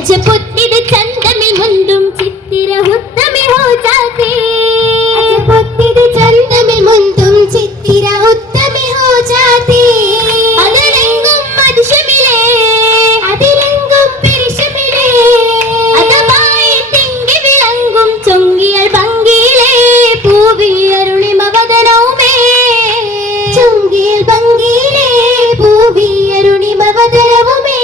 अजपुत्तिर चंदमिल मुंदुम चित्तिर उत्तमे हो जाते अजपुत्तिर चंदमिल मुंदुम चित्तिर उत्तमे हो जाते അതിലെങ്കും മനുഷ്യമിലേ അതിലെങ്കും പിരിശമിലേ അതമായി തിങ്ങി വിളങ്ങും ചൊങ്കിയൽ ഭംഗിയിലേ പൂവി അരുളിമ വദനവുമേ ചൊങ്കിയൽ ഭംഗിയിലേ പൂവി അരുളിമ വദനവുമേ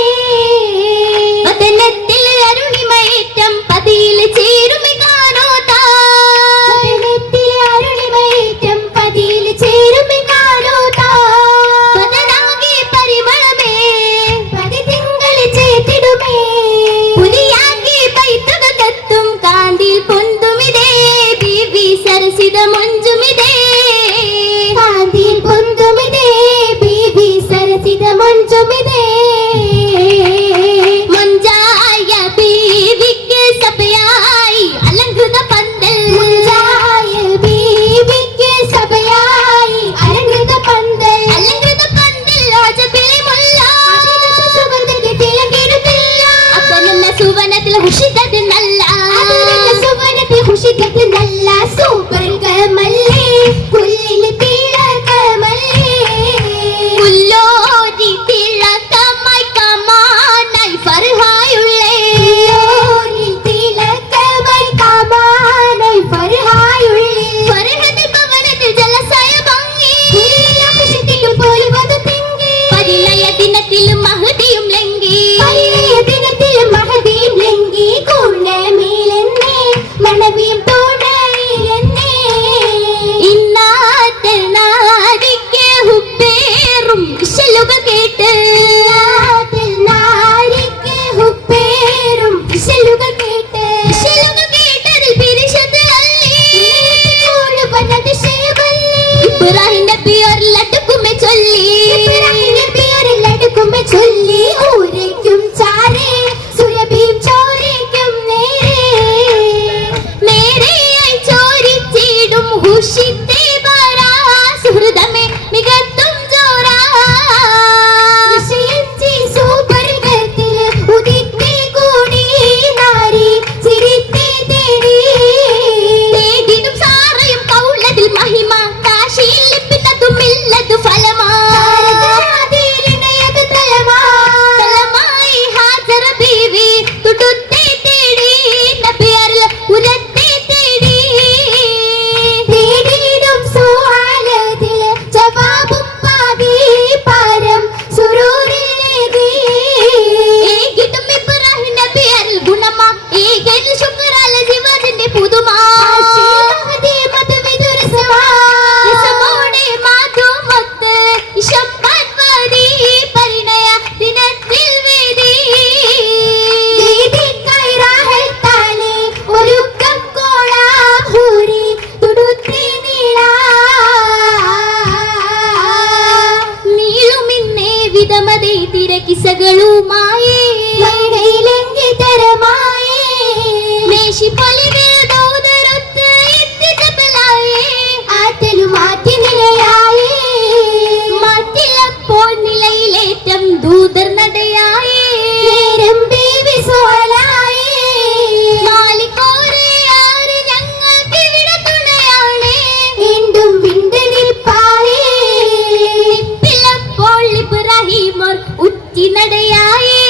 നടയായി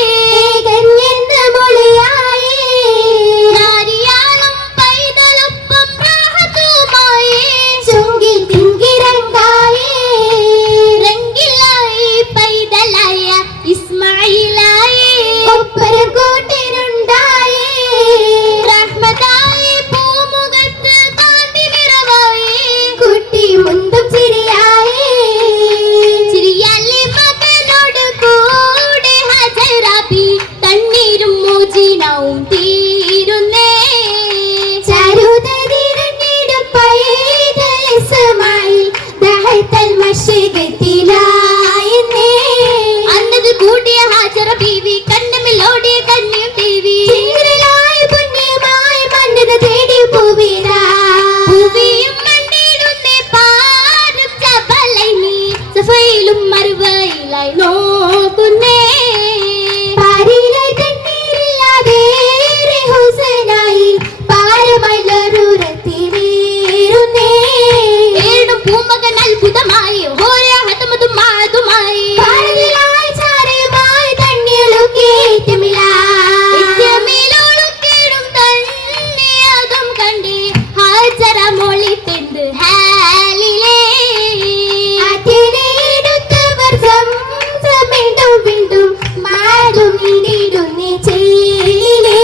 ചെല്ലിലേ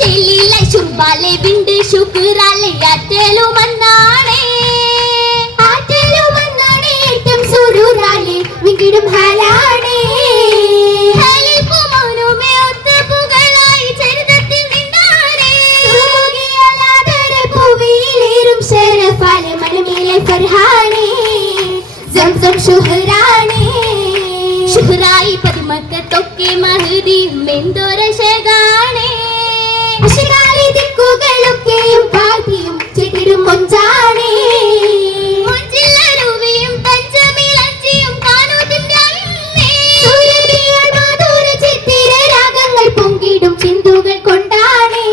ചെല്ലിലെ ശുഭാലെ ബിണ്ട് ശുക്രാലെ ആറ്റലും മന്നാണേ ആറ്റലും മന്നാണേ ഏറ്റം സുരൂറാലെ വികിടും ഹാലാണേ ഹലിപ്പു മൗനുമേ ഒത്തുപുകളായി ചരിതത്തിൽ നിന്നാണേ സുറുകിയലാദര പൂവിയിലേറും ശരഫാലെ മനമേലെ ഫർഹാണേ സംസം ശുഹ്റാണേ ശുഹ്റായി പതിമക്കത്തൊക്കെ മഹദി മെന്തോര ശകാണേ അശകാലി ദിക്കുകളൊക്കെയും പാതിയും ചെടിടും മൊഞ്ചാണേ മൊഞ്ചിലരുവിയും പഞ്ചമിലഞ്ചിയും കാണുതിന്റെ അന്നേ സൂര്യപ്രിയ മാധുര ചിത്തിര രാഗങ്ങൾ പൊങ്കിടും ചിന്തുകൾ കൊണ്ടാണേ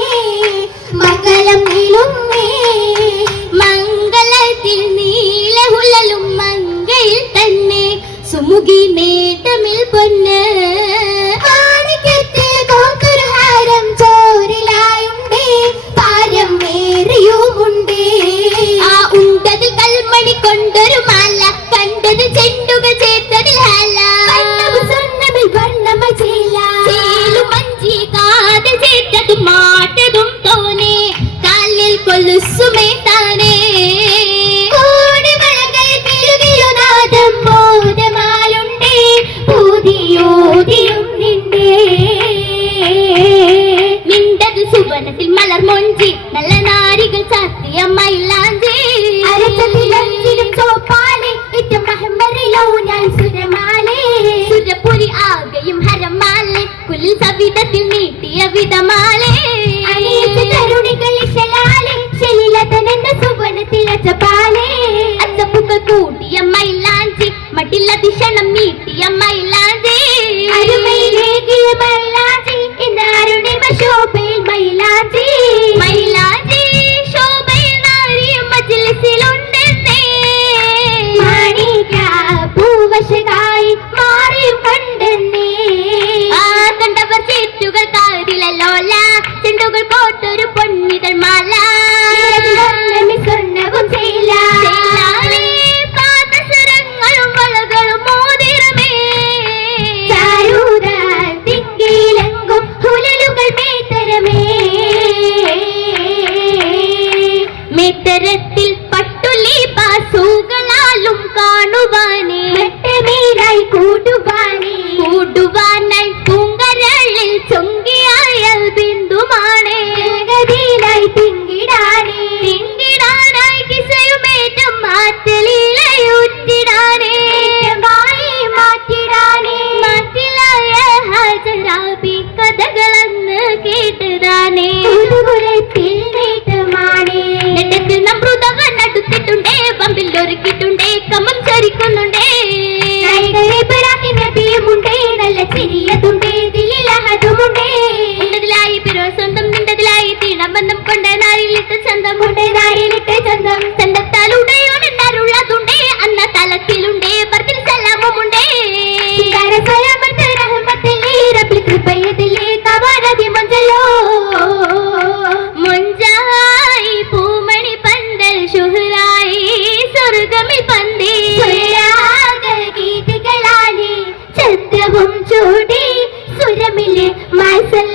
മംഗളം നീളുന്നേ മംഗളത്തിൽ നീലഹുലലും മങ്കയിൽ തന്നെ സുമുഖി നേട്ടമിൽ പൊന്ന് ആണിക്കത്തിൽ കോർക്കൊരുഹാരം ചോരിലായുണ്ടേ പാരം വേറിയുമുണ്ടേ ആ ഉണ്ടതിൽ കൽമണി കൊണ്ടൊരു മാല കണ്ടത് ചെണ്ടുകൾ ചേർത്തതിൽ ഹാല സ്വർണ്ണമിൽ വർണ്ണമ ചേലും മഞ്ചി കാതെ ചേർത്തതും മാറ്റതും തോനെ കാലിൽ കൊലുസുമേ താനേ സുവനത്തിൽ മലർ മൊഞ്ചി നല്ല നാരികൾ ചാത്തിയ മൈലാഞ്ചി അരച്ചതിലും ചോപ്പാലെ ഏറ്റവും മഹമ്മറിലോ ഞാൻ സുരമാലെ സുരപുരി ആകെയും ഹരമാലെ കുലിൽ സവിധത്തിൽ നീട്ടിയ വിധമാലെ അണിയിച്ച തരുണികൾ ഇശലാലെ ശലീലതനെന്ന സുവനത്തിൽ അച്ചപ്പാലെ അച്ചപ്പുകൾ കൂട്ടിയ മൈലാഞ്ചി മട്ടിലതിഷണം നീട്ടിയ മൈലാഞ്ചി അരുമയിലേകിയ മൈലാഞ്ചി ഇന്നാരുടെ ശോഭയിൽ മൈലാഞ്ചി മൈലാഞ്ചി ശോഭയിൽ നാരിയ മജ്ലിസിലുണ്ടെന്നേ മാണിക്യ പൂവശകായി മാറിയും കണ്ടെന്നേ ആ കണ്ടവർ ചീറ്റുകൾ കാതിലല്ലോല ചെണ്ടുകൾ കോട്ടൊരു പൊന്നിതൾ മാല സ്വർണ്ണവും ചെയ്ല പാദസരങ്ങളും വളകളും മോതിരമേ ചാരൂത തിങ്കിലെങ്കും ഹുലലുകൾ മേത്തരമേ മേത്തരത്തിൽ പട്ടുലി പാസുകളാലും കാണുവാനേ മെട്ടമേലായി കൂടുവാനായി പൂങ്കരളിൽ ചൊങ്കിയായ ബിന്ദുമാണേ ഗതിയിലായി തിങ്കിടാനായി കിസയുമേറ്റം മാറ്റലിലയൂറ്റിടാനേ മാറ്റിലായ ഹാജരാബി കഥകളന്ന് കേട്ടതാനേ നെട്ടത്തിൽ നമ്രുതകൾ നടുത്തിട്ടുണ്ടേ പമ്പിൽ ഒരുക്കിട്ടുണ്ടേ കമ്മം ചരിക്കുന്നുണ്ടേ നല്ല ചിരിയതുണ്ടേ ദിലഹതുമുണ്ടേ ഉണ്ടതിലായി പിറോ സ്വന്തം നിണ്ടതിലായി തീണബന്ധം കൊണ്ട് നാരിലിട്ട് ചന്തം ചന്തത്താലുടയോണെന്നരുള്ളതുണ്ടേ അന്ന തലത്തിലുണ്ടേ ബർദിൽ സലാമുമുണ്ടേ മൊഞ്ചായി പൂമണി പന്തൽ ശുഹ്റായി സ്വർഗമിൽ പന്തി ഗീതികളാലെ ചന്ദ്രവും ചൂടി സുരമിലെ മാസല